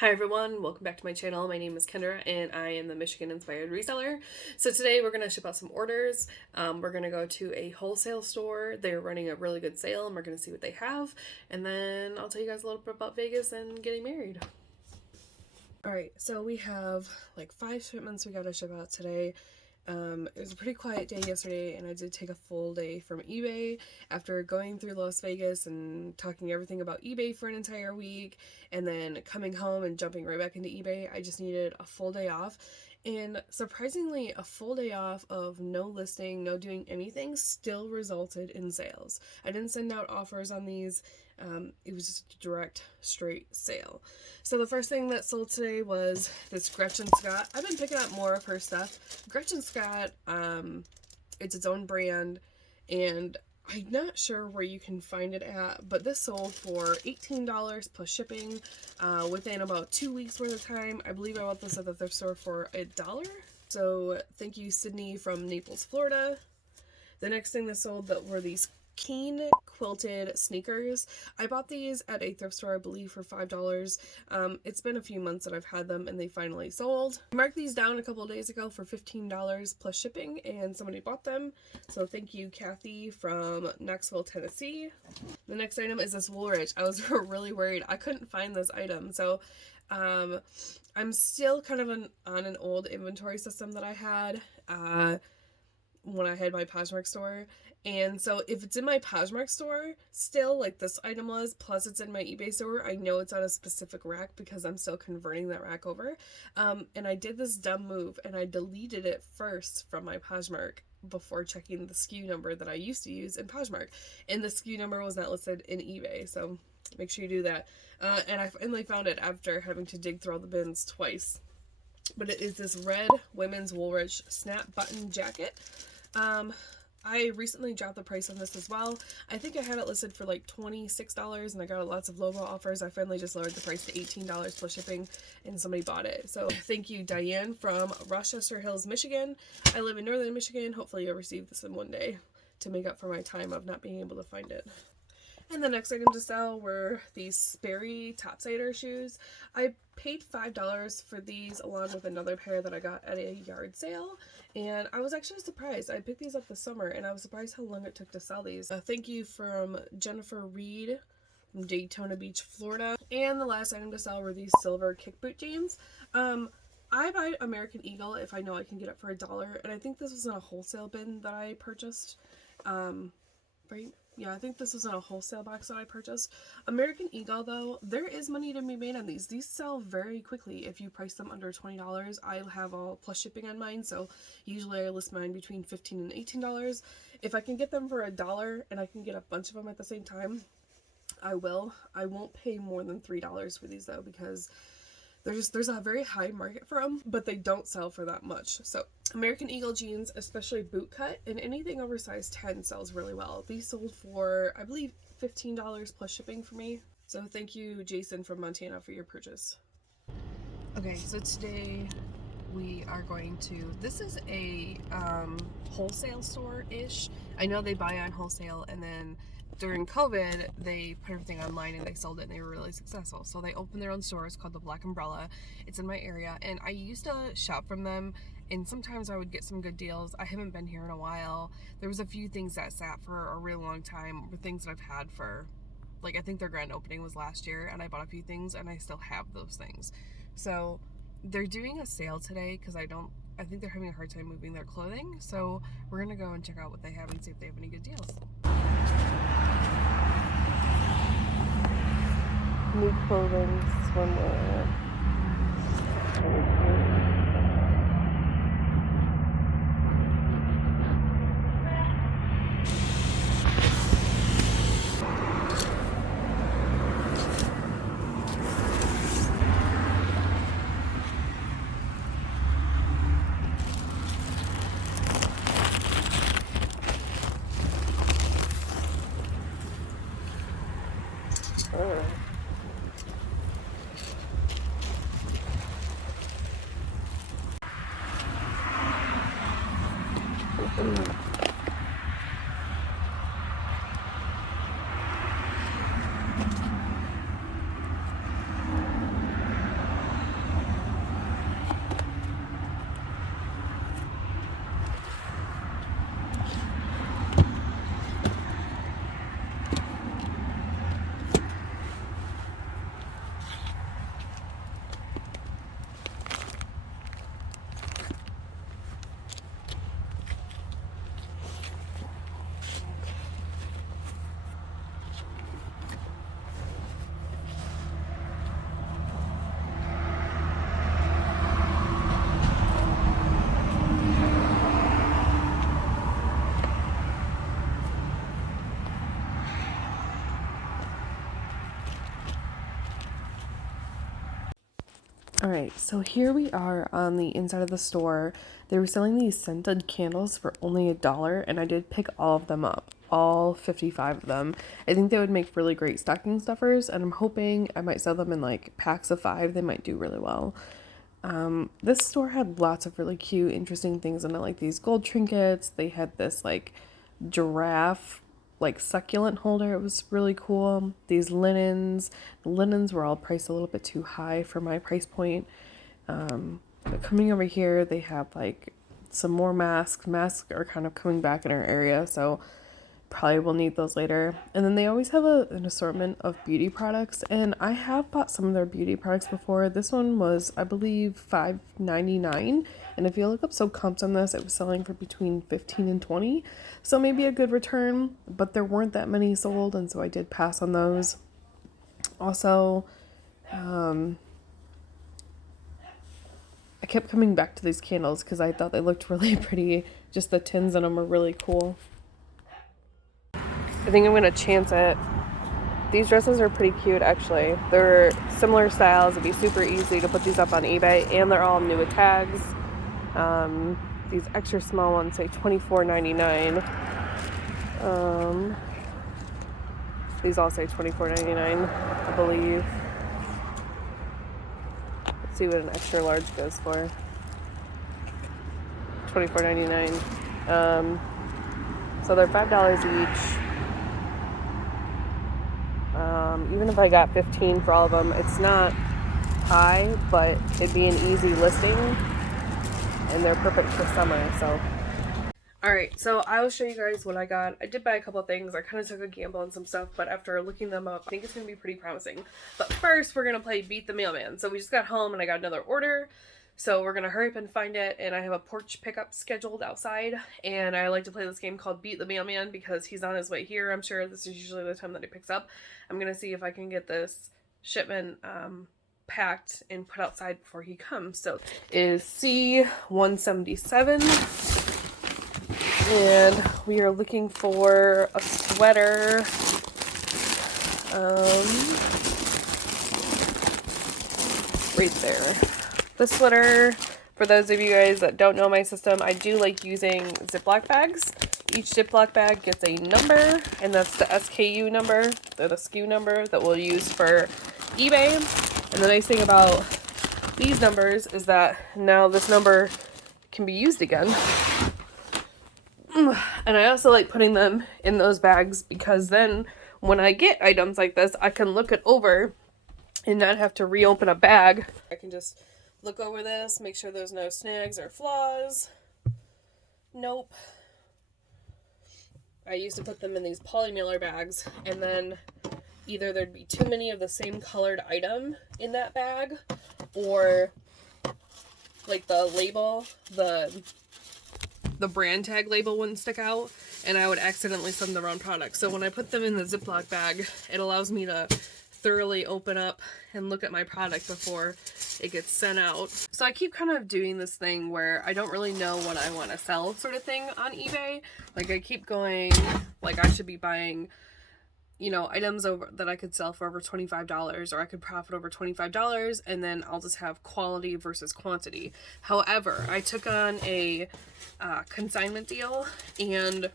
Hi everyone, welcome back to my channel. My name is Kendra and I am the Michigan Inspired Reseller. So today we're going to ship out some orders. We're going to go to a wholesale store. They're running a really good sale and we're going to see what they have. And then I'll tell you guys a little bit about Vegas and getting married. Alright, so we have like 5 shipments we got to ship out today. It was a pretty quiet day yesterday and I did take a full day from eBay after going through Las Vegas and talking everything about eBay for an entire week and then coming home and jumping right back into eBay. I just needed a full day off, and surprisingly a full day off of no listing, no doing anything still resulted in sales. I didn't send out offers on these. It was just a direct, straight sale. So the first thing that sold today was this Gretchen Scott. I've been picking up more of her stuff. Gretchen Scott, it's its own brand, and I'm not sure where you can find it at, but this sold for $18 plus shipping within about 2 weeks worth of time. I believe I bought this at the thrift store for $1. So thank you, Sydney from Naples, Florida. The next thing that sold that were these Keen quilted sneakers. I bought these at a thrift store, I believe, for $5. It's been a few months that I've had them and they finally sold. I marked these down a couple of days ago for $15 plus shipping and somebody bought them. So thank you, Kathy from Knoxville, Tennessee. The next item is this Woolrich. I was really worried. I couldn't find this item. So I'm still kind of on an old inventory system that I had when I had my Poshmark store. And so if it's in my Poshmark store still, like this item was, plus it's in my eBay store, I know it's on a specific rack because I'm still converting that rack over. And I did this dumb move and I deleted it first from my Poshmark before checking the SKU number that I used to use in Poshmark. And the SKU number was not listed in eBay, so make sure you do that. And I finally found it after having to dig through all the bins twice. But it is this red women's Woolrich snap button jacket. I recently dropped the price on this as well. I think I had it listed for like $26 and I got lots of logo offers. I finally just lowered the price to $18 plus shipping and somebody bought it. So thank you, Diane from Rochester Hills, Michigan. I live in northern Michigan. Hopefully you'll receive this in one day to make up for my time of not being able to find it. And the next item to sell were these Sperry Topsider shoes. I paid $5 for these along with another pair that I got at a yard sale. And I was actually surprised. I picked these up this summer and I was surprised how long it took to sell these. Thank you from Jennifer Reed from Daytona Beach, Florida. And the last item to sell were these silver kick boot jeans. I buy American Eagle if I know I can get it for $1. And I think this was in a wholesale bin that I purchased. Right? Yeah, I think this was in a wholesale box that I purchased. American Eagle, though, there is money to be made on these. These sell very quickly if you price them under $20. I have all plus shipping on mine, so usually I list mine between $15 and $18. If I can get them for $1 and I can get a bunch of them at the same time, I will. I won't pay more than $3 for these, though, because there's a very high market for them, but they don't sell for that much. So American Eagle jeans, especially boot cut, and anything over size 10 sells really well. These sold for, I believe, $15 plus shipping for me. So thank you, Jason from Montana, for your purchase. Okay, so today we are going to, this is a wholesale store-ish. I know they buy on wholesale, and then during COVID, they put everything online and they sold it and they were really successful. So they opened their own store. It's called the Black Umbrella. It's in my area and I used to shop from them and sometimes I would get some good deals. I haven't been here in a while. There was a few things that sat for a really long time, things that I've had for, like, I think their grand opening was last year and I bought a few things and I still have those things. So they're doing a sale today because I think they're having a hard time moving their clothing. So we're gonna go and check out what they have and see if they have any good deals. New clothing, swimwear. Alright, so here we are on the inside of the store. They were selling these scented candles for only $1, and I did pick all of them up. All 55 of them. I think they would make really great stocking stuffers, and I'm hoping I might sell them in like packs of 5. They might do really well. This store had lots of really cute, interesting things in it, like these gold trinkets. They had this like giraffe like succulent holder. It was really cool. These linens. The linens were all priced a little bit too high for my price point. But coming over here, they have like some more masks. Masks are kind of coming back in our area, so probably will need those later. And then they always have an assortment of beauty products, and I have bought some of their beauty products before. This one was, I believe, $5.99, and if you look up so comps on this, it was selling for between $15 and $20, so maybe a good return, but there weren't that many sold, and so I did pass on those. Also, I kept coming back to these candles because I thought they looked really pretty. Just the tins in them were really cool. I think I'm going to chance it. These dresses are pretty cute, actually. They're similar styles. It'd be super easy to put these up on eBay, and they're all new with tags. These extra small ones say $24.99. These all say $24.99, I believe. Let's see what an extra large goes for. $24.99. So they're $5 each. Even if I got 15 for all of them, it's not high, but it'd be an easy listing, and they're perfect for summer. So alright, so I will show you guys what I got. I did buy a couple of things. I kind of took a gamble on some stuff, but after looking them up, I think it's going to be pretty promising. But first, we're going to play Beat the Mailman. So we just got home and I got another order. So we're going to hurry up and find it, and I have a porch pickup scheduled outside, and I like to play this game called Beat the Mailman because he's on his way here. I'm sure this is usually the time that he picks up. I'm going to see if I can get this shipment packed and put outside before he comes. So it is C177, and we are looking for a sweater. Right there. This sweater, for those of you guys that don't know my system, I do like using Ziploc bags. Each Ziploc bag gets a number, and that's the SKU number, or the SKU number that we'll use for eBay. And the nice thing about these numbers is that now this number can be used again. And I also like putting them in those bags because then when I get items like this, I can look it over and not have to reopen a bag. I can just look over this, make sure there's no snags or flaws. Nope. I used to put them in these poly mailer bags, and then either there'd be too many of the same colored item in that bag, or like the label, the brand tag label wouldn't stick out, and I would accidentally send the wrong product. So when I put them in the Ziploc bag, it allows me to thoroughly open up and look at my product before it gets sent out. So I keep kind of doing this thing where I don't really know what I want to sell sort of thing on eBay. Like I keep going, like I should be buying, you know, items over that I could sell for over $25, or I could profit over $25, and then I'll just have quality versus quantity. However, I took on a consignment deal, and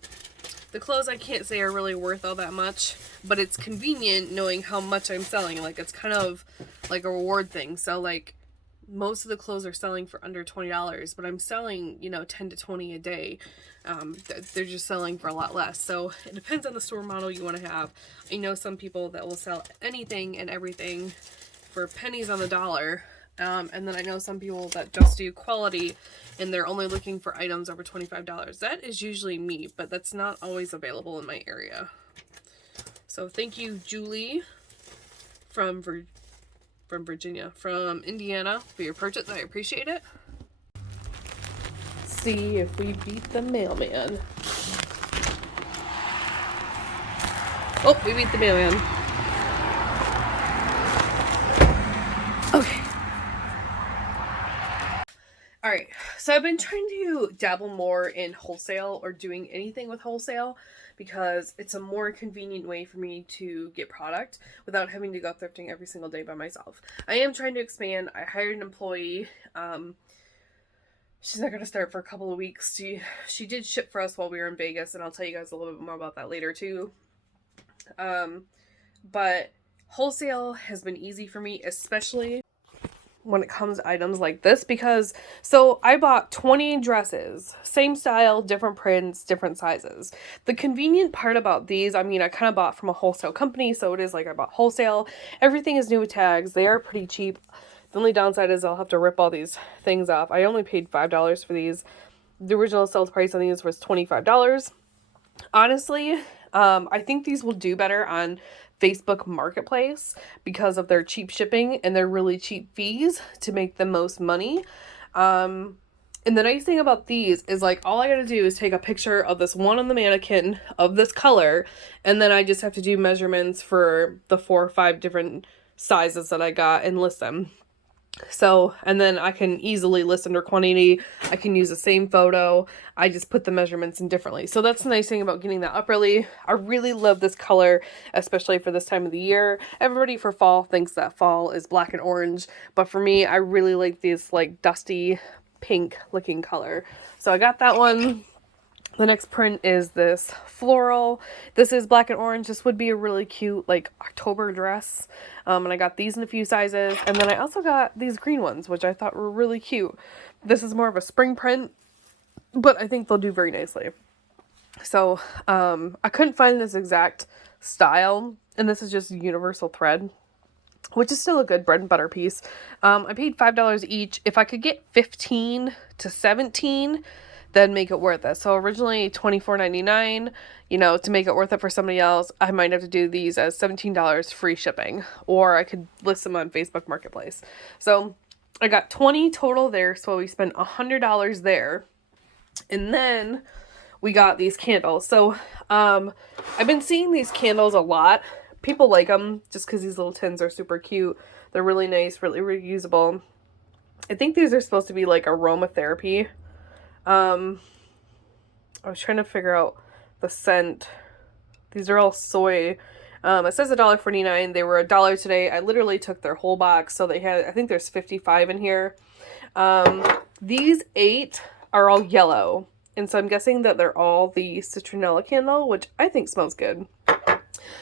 the clothes I can't say are really worth all that much, but it's convenient knowing how much I'm selling. Like it's kind of like a reward thing. So like most of the clothes are selling for under $20, but I'm selling, you know, 10 to 20 a day. They're just selling for a lot less. So it depends on the store model you want to have. I know some people that will sell anything and everything for pennies on the dollar. And then I know some people that just do quality and they're only looking for items over $25. That is usually me, but that's not always available in my area. So thank you, Julie, from Indiana, for your purchase. I appreciate it. Let's see if we beat the mailman. Oh, we beat the mailman. Okay. Alright, so I've been trying to dabble more in wholesale or doing anything with wholesale because it's a more convenient way for me to get product without having to go thrifting every single day by myself. I am trying to expand. I hired an employee. She's not going to start for a couple of weeks. She did ship for us while we were in Vegas, and I'll tell you guys a little bit more about that later too. But wholesale has been easy for me, especially when it comes to items like this, because so I bought 20 dresses, same style, different prints, different sizes. The convenient part about these, I mean, I kind of bought from a wholesale company, so it is like I bought wholesale. Everything is new with tags. They are pretty cheap. The only downside is I'll have to rip all these things off. I only paid $5 for these. The original sales price on these was $25. Honestly, I think these will do better on Facebook Marketplace because of their cheap shipping and their really cheap fees to make the most money. And the nice thing about these is, like, all I gotta do is take a picture of this one on the mannequin of this color, and then I just have to do measurements for the 4 or 5 different sizes that I got and list them. So, and then I can easily list under quantity. I can use the same photo. I just put the measurements in differently. So that's the nice thing about getting that up early. I really love this color, especially for this time of the year. Everybody for fall thinks that fall is black and orange, but for me, I really like this like dusty pink looking color. So I got that one. The next print is this floral. This is black and orange. This would be a really cute like October dress. And I got these in a few sizes. And then I also got these green ones, which I thought were really cute. This is more of a spring print, but I think they'll do very nicely. So I couldn't find this exact style. And this is just universal thread, which is still a good bread and butter piece. I paid $5 each. If I could get 15 to 17, then make it worth it. So originally $24.99, you know, to make it worth it for somebody else, I might have to do these as $17 free shipping, or I could list them on Facebook Marketplace. So I got 20 total there, so we spent $100 there. And then we got these candles. So I've been seeing these candles a lot. People like them just because these little tins are super cute. They're really nice, really reusable. I think these are supposed to be like aromatherapy. I was trying to figure out the scent. These are all soy. It says $1.49. They were $1 today. I literally took their whole box. So they had, I think there's 55 in here. These 8 are all yellow. And so I'm guessing that they're all the citronella candle, which I think smells good.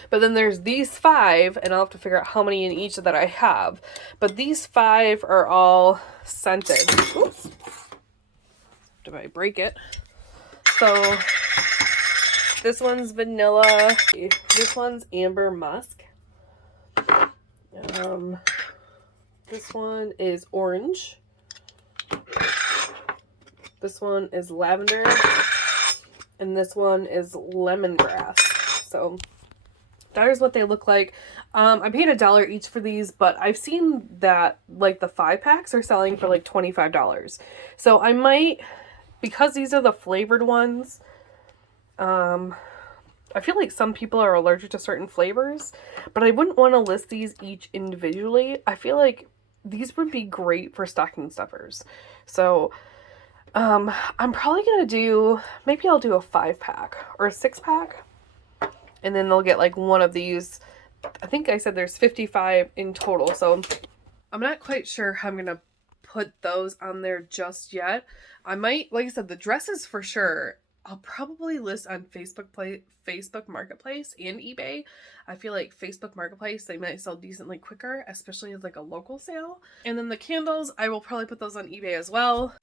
But then there's these 5, and I'll have to figure out how many in each that I have. But these 5 are all scented. Oops. If I break it. So this one's vanilla. This one's amber musk. This one is orange. This one is lavender. And this one is lemongrass. So that is what they look like. I paid $1 each for these, but I've seen that like the 5-packs are selling for like $25. So I might, because these are the flavored ones, I feel like some people are allergic to certain flavors, but I wouldn't want to list these each individually. I feel like these would be great for stocking stuffers. So I'm probably going to do, maybe I'll do a 5-pack or a 6-pack. And then they'll get like one of these. I think I said there's 55 in total. So I'm not quite sure how I'm going to put those on there just yet. I might, like I said, the dresses for sure, I'll probably list on Facebook Marketplace and eBay. I feel like Facebook Marketplace, they might sell decently quicker, especially as like a local sale. And then the candles, I will probably put those on eBay as well.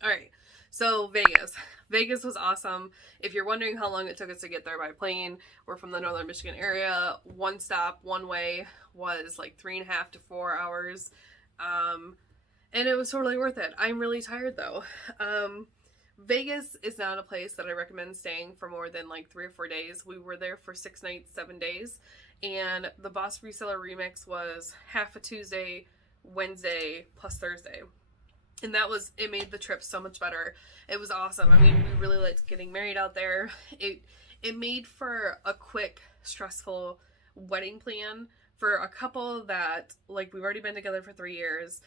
All right. So Vegas. Vegas was awesome. If you're wondering how long it took us to get there by plane, we're from the northern Michigan area. One stop, one way was like 3.5 to 4 hours. And it was totally worth it. I'm really tired though. Vegas is not a place that I recommend staying for more than like 3 or 4 days. We were there for 6 nights, 7 days. And the Boss Reseller Remix was half a Tuesday, Wednesday, plus Thursday. And it made the trip so much better. It was awesome. I mean, we really liked getting married out there. It made for a quick, stressful wedding plan for a couple that, like, we've already been together for 3 years.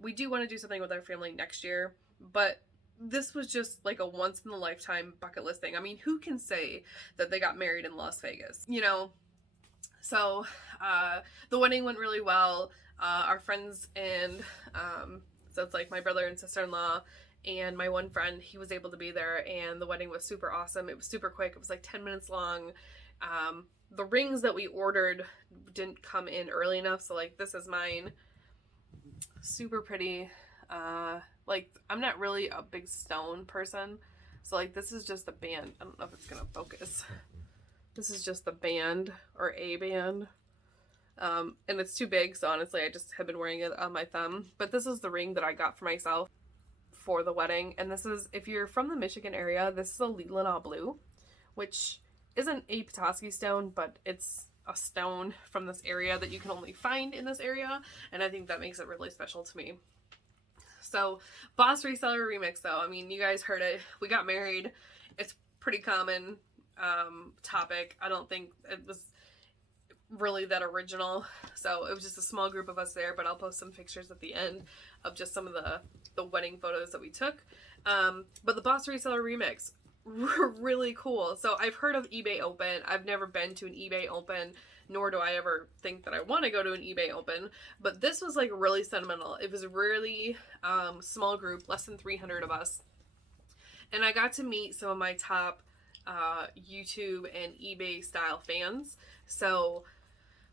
We do want to do something with our family next year, but this was just like a once in a lifetime bucket list thing. I mean, who can say that they got married in Las Vegas, you know? So the wedding went really well. Our friends and so it's like my brother and sister-in-law and my one friend, he was able to be there, and the wedding was super awesome. It was super quick. It was like 10 minutes long. The rings that we ordered didn't come in early enough, so like this is mine. Super pretty. Like I'm not really a big stone person, so like this is just a band. I don't know if it's gonna focus. This is just the band or a band. And it's too big, so honestly I just have been wearing it on my thumb. But this is the ring that I got for myself for the wedding, and this is, if you're from the Michigan area, this is a Leelanau blue, which isn't a Petoskey stone, but it's a stone from this area that you can only find in this area, and I think that makes it really special to me. So Boss Reseller Remix, though, I mean, you guys heard it. We got married. It's pretty common topic. I don't think it was really that original, so it was just a small group of us there, but I'll post some pictures at the end of just some of the wedding photos that we took. But the Boss Reseller Remix, really cool. So I've heard of eBay Open. I've never been to an eBay Open, nor do I ever think that I want to go to an eBay Open, but this was like really sentimental. It was a really small group, less than 300 of us, and I got to meet some of my top YouTube and eBay style fans. So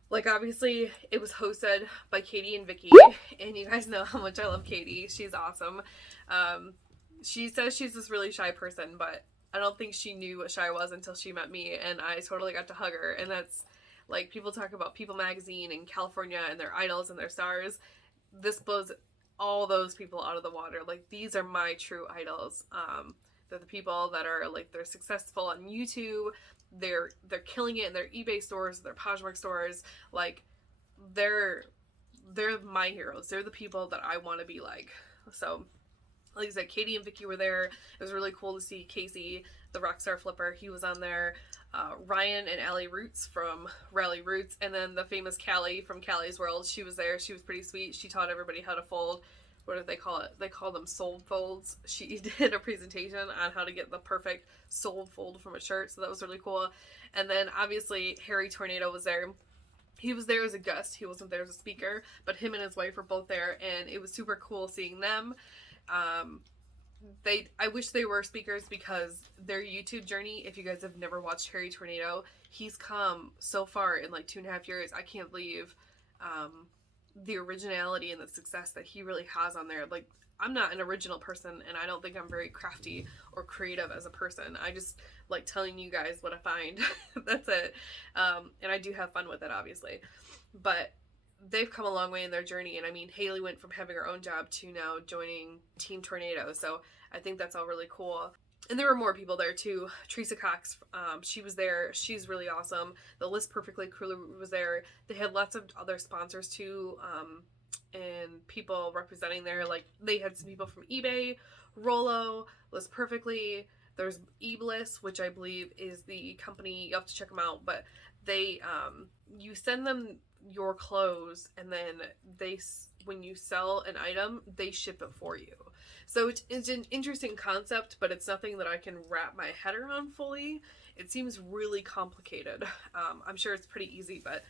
like obviously it was hosted by Katy and Vikki, and you guys know how much I love Katy. She's awesome. She says she's this really shy person, but I don't think she knew what shy was until she met me, and I totally got to hug her. And that's like, people talk about People magazine and California and their idols and their stars. This blows all those people out of the water. Like, these are my true idols. They're the people that are like, they're successful on YouTube. They're killing it in their eBay stores, their Poshmark stores. Like, they're my heroes. They're the people that I want to be like. So like I said, Katy and Vikki were there. It was really cool to see Casey, the Rockstar flipper. He was on there. Ryan and Ralli Roots from Ralli Roots, and then the famous Callie from Callie's World. She was there. She was pretty sweet. She taught everybody how to fold. What do they call it? They call them sold folds. She did a presentation on how to get the perfect sold fold from a shirt, so that was really cool. And then obviously Hairytornado was there. He was there as a guest. He wasn't there as a speaker, but him and his wife were both there, and it was super cool seeing them. I wish they were speakers, because their YouTube journey, if you guys have never watched Hairytornado, he's come so far in like 2.5 years. I can't believe the originality and the success that he really has on there. Like, I'm not an original person, and I don't think I'm very crafty or creative as a person. I just like telling you guys what I find. That's it. And I do have fun with it, obviously. But they've come a long way in their journey. And I mean, Haley went from having her own job to now joining Team Tornado. So I think that's all really cool. And there were more people there too. Theresa Cox, she was there. She's really awesome. The List Perfectly crew was there. They had lots of other sponsors too, and people representing there. Like, they had some people from eBay, Rollo, List Perfectly. There's eBliss, which I believe is the company. You have to check them out, but they, you send them your clothes, and then when you sell an item, they ship it for you. So it's an interesting concept, but it's nothing that I can wrap my head around fully. It seems really complicated. I'm sure it's pretty easy, but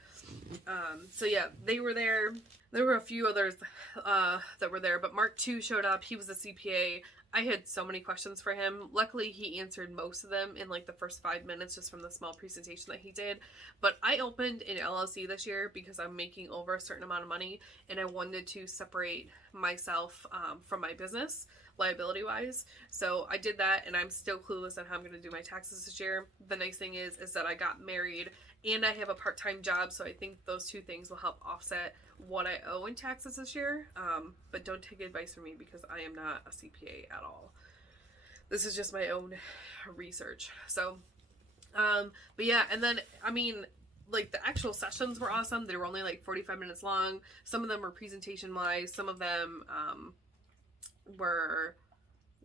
so yeah, they were there. There were a few others that were there, but Mark too showed up. He was a CPA. I had so many questions for him. Luckily, he answered most of them in like the first 5 minutes, just from the small presentation that he did. But I opened an LLC this year because I'm making over a certain amount of money, and I wanted to separate myself from my business, liability-wise. So I did that, and I'm still clueless on how I'm going to do my taxes this year. The nice thing is that I got married, and I have a part-time job, so I think those two things will help offset what I owe in taxes this year. But don't take advice from me, because I am not a CPA at all. This is just my own research. So, but yeah, and then, I mean, like, the actual sessions were awesome. They were only like 45 minutes long. Some of them were presentation-wise. Some of them were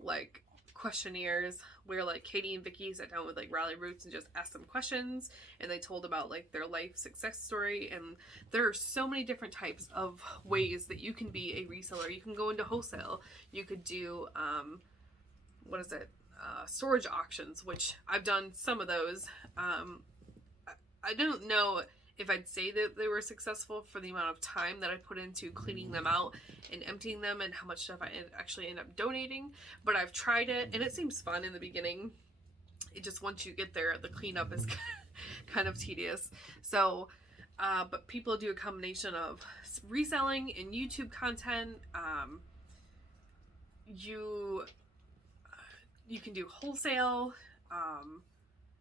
like questionnaires, where like Katy and Vikki sat down with like Ralli Roots and just asked them questions, and they told about like their life success story. And there are so many different types of ways that you can be a reseller. You can go into wholesale. You could do what is it? Storage auctions, which I've done some of those. I don't know if I'd say that they were successful for the amount of time that I put into cleaning them out and emptying them and how much stuff I actually end up donating, but I've tried it and it seems fun in the beginning. It just, once you get there, the cleanup is kind of tedious. So, but people do a combination of reselling and YouTube content. You can do wholesale.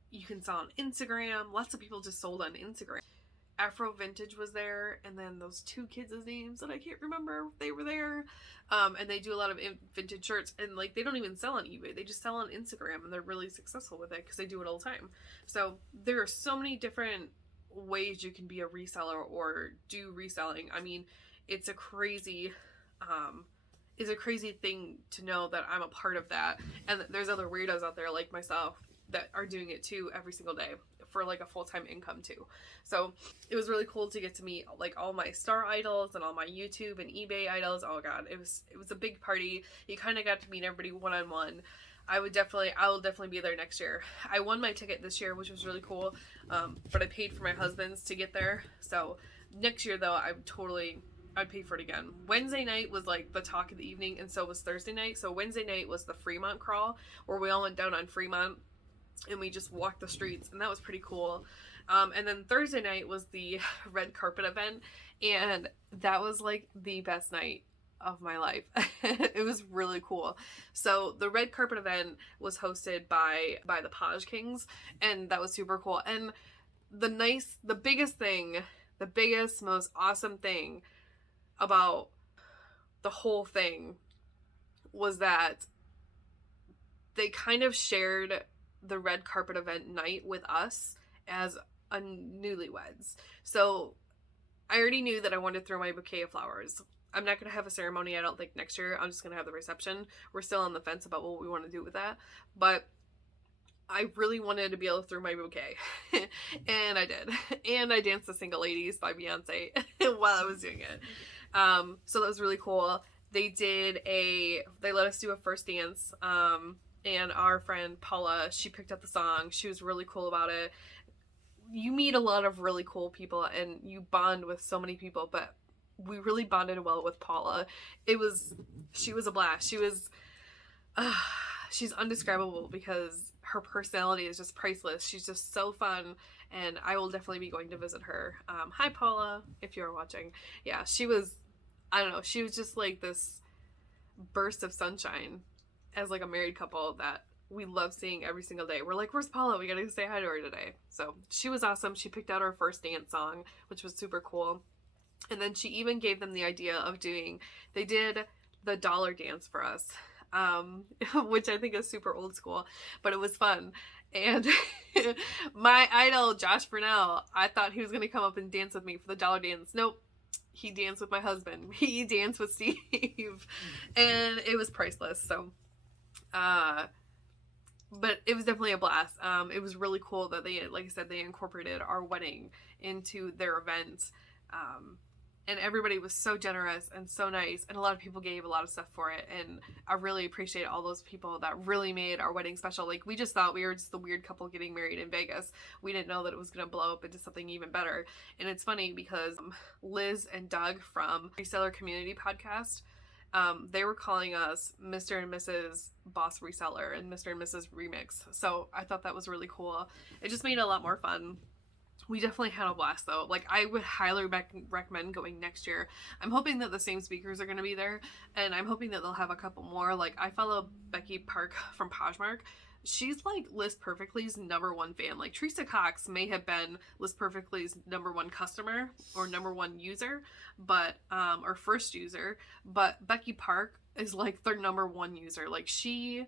You can sell on Instagram. Lots of people just sold on Instagram. Afro Vintage was there, and then those two kids' names that I can't remember, they were there. And they do a lot of vintage shirts, and like they don't even sell on eBay, they just sell on Instagram, and they're really successful with it because they do it all the time. So there are so many different ways you can be a reseller or do reselling. I mean, it's a crazy thing to know that I'm a part of that, and that there's other weirdos out there like myself that are doing it too every single day for like a full-time income too. So it was really cool to get to meet like all my star idols and all my YouTube and eBay idols. Oh god, it was a big party. You kind of got to meet everybody one-on-one. I will definitely be there next year. I won my ticket this year, which was really cool, but I paid for my husband's to get there. So next year though, I'd pay for it again. Wednesday night was like the talk of the evening, and so was Thursday night. So Wednesday night was the Fremont crawl, where we all went down on Fremont and we just walked the streets, and that was pretty cool. And then Thursday night was the red carpet event, and that was like the best night of my life. It was really cool. So the red carpet event was hosted by the Paj Kings, and that was super cool. And the biggest, most awesome thing about the whole thing was that they kind of shared the red carpet event night with us as a newlyweds. So I already knew that I wanted to throw my bouquet of flowers. I'm not going to have a ceremony, I don't think, next year. I'm just going to have the reception. We're still on the fence about what we want to do with that. But I really wanted to be able to throw my bouquet. And I did. And I danced the Single Ladies by Beyonce while I was doing it. So that was really cool. They let us do a first dance. And our friend Paula, she picked up the song. She was really cool about it. You meet a lot of really cool people and you bond with so many people, but we really bonded well with Paula. She was a blast. She's undescribable because her personality is just priceless. She's just so fun, and I will definitely be going to visit her. Hi Paula, if you're watching. Yeah, she was just like this burst of sunshine as like a married couple that we love seeing every single day. We're like, where's Paula? We gotta say hi to her today. So she was awesome. She picked out our first dance song, which was super cool. And then she even gave them the idea of they did the dollar dance for us, which I think is super old school, but it was fun. And my idol, Josh Haley, I thought he was going to come up and dance with me for the dollar dance. Nope. He danced with my husband. He danced with Steve. And it was priceless. So, but it was definitely a blast. It was really cool that like I said, they incorporated our wedding into their event. And everybody was so generous and so nice, and a lot of people gave a lot of stuff for it, and I really appreciate all those people that really made our wedding special. Like, we just thought we were just the weird couple getting married in Vegas. We didn't know that it was going to blow up into something even better. And it's funny because Liz and Doug from Reseller Community Podcast, they were calling us Mr. and Mrs. Boss Reseller and Mr. and Mrs. Remix. So I thought that was really cool. It just made it a lot more fun. We definitely had a blast though. Like, I would highly recommend going next year. I'm hoping that the same speakers are going to be there, and I'm hoping that they'll have a couple more. Like, I follow Becky Park from Poshmark. She's like List Perfectly's #1 fan. Like, Theresa Cox may have been List Perfectly's #1 customer or #1 user, but or first user, but Becky Park is like their #1 user. Like, she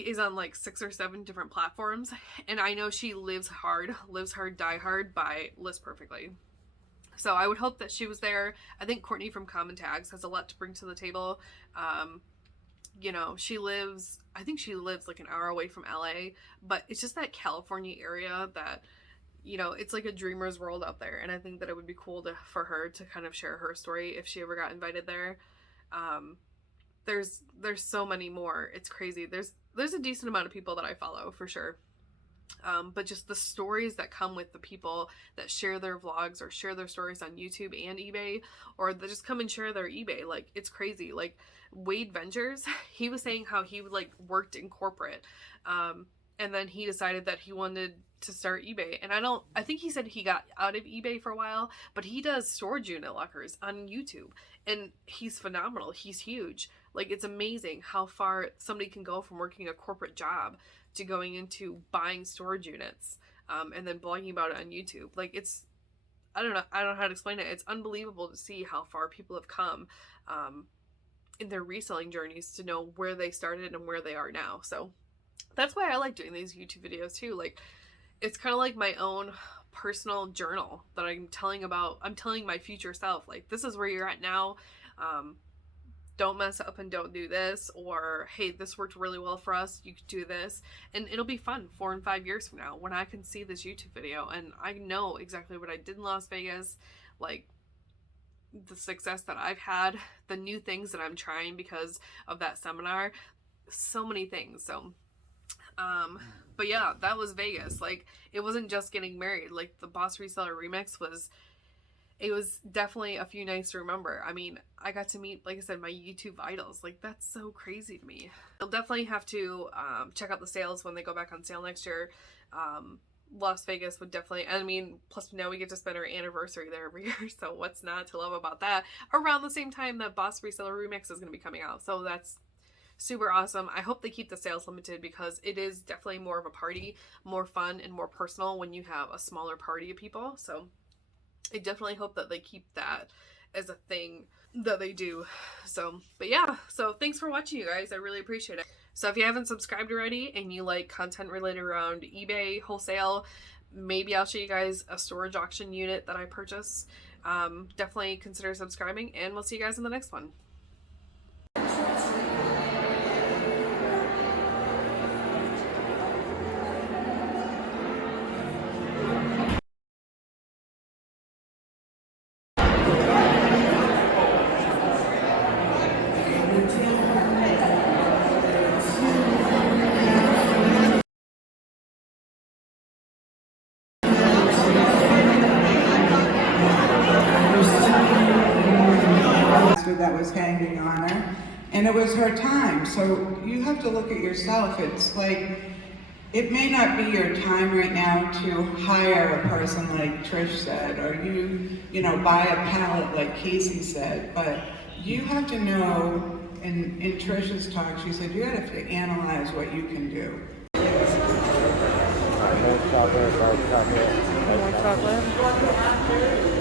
is on like 6 or 7 different platforms, and I know she lives hard, die hard by List Perfectly. So I would hope that she was there. I think Courtney from Common Tags has a lot to bring to the table. You know, I think she lives like an hour away from LA, but it's just that California area that, you know, it's like a dreamer's world out there, and I think that it would be cool for her to kind of share her story if she ever got invited there. there's so many more. It's crazy. There's a decent amount of people that I follow for sure. But just the stories that come with the people that share their vlogs or share their stories on YouTube and eBay, or they just come and share their eBay. Like, it's crazy. Like, Wade Ventures, he was saying how he like worked in corporate, and then he decided that he wanted to start eBay. And I think he said he got out of eBay for a while, but he does storage unit lockers on YouTube, and he's phenomenal. He's huge. Like, it's amazing how far somebody can go from working a corporate job to going into buying storage units, and then blogging about it on YouTube. Like, it's, I don't know how to explain it. It's unbelievable to see how far people have come in their reselling journeys, to know where they started and where they are now. So that's why I like doing these YouTube videos too. Like, it's kind of like my own personal journal that I'm telling my future self, like, this is where you're at now. Don't mess up and don't do this, or hey, this worked really well for us, you could do this. And it'll be fun 4 and 5 years from now when I can see this YouTube video and I know exactly what I did in Las Vegas, like the success that I've had, the new things that I'm trying because of that seminar, so many things. So but yeah, that was Vegas. Like, it wasn't just getting married. Like, the Boss Reseller Remix was definitely a few nights to remember. I mean, I got to meet, like I said, my YouTube idols. Like, that's so crazy to me. I'll definitely have to check out the sales when they go back on sale next year. Las Vegas would definitely, I mean, plus now we get to spend our anniversary there every year, so what's not to love about that? Around the same time that Boss Reseller Remix is going to be coming out, so that's super awesome. I hope they keep the sales limited, because it is definitely more of a party, more fun, and more personal when you have a smaller party of people. So I definitely hope that they keep that as a thing that they do. So, but yeah, so thanks for watching, you guys. I really appreciate it. So if you haven't subscribed already and you like content related around eBay, wholesale, maybe I'll show you guys a storage auction unit that I purchased. Definitely consider subscribing, and we'll see you guys in the next one. That was hanging on her, and it was her time. So you have to look at yourself. It's like, it may not be your time right now to hire a person like Trish said, or you know, buy a pallet like Casey said, but you have to know, in Trish's talk, she said, you have to analyze what you can do. More chocolate.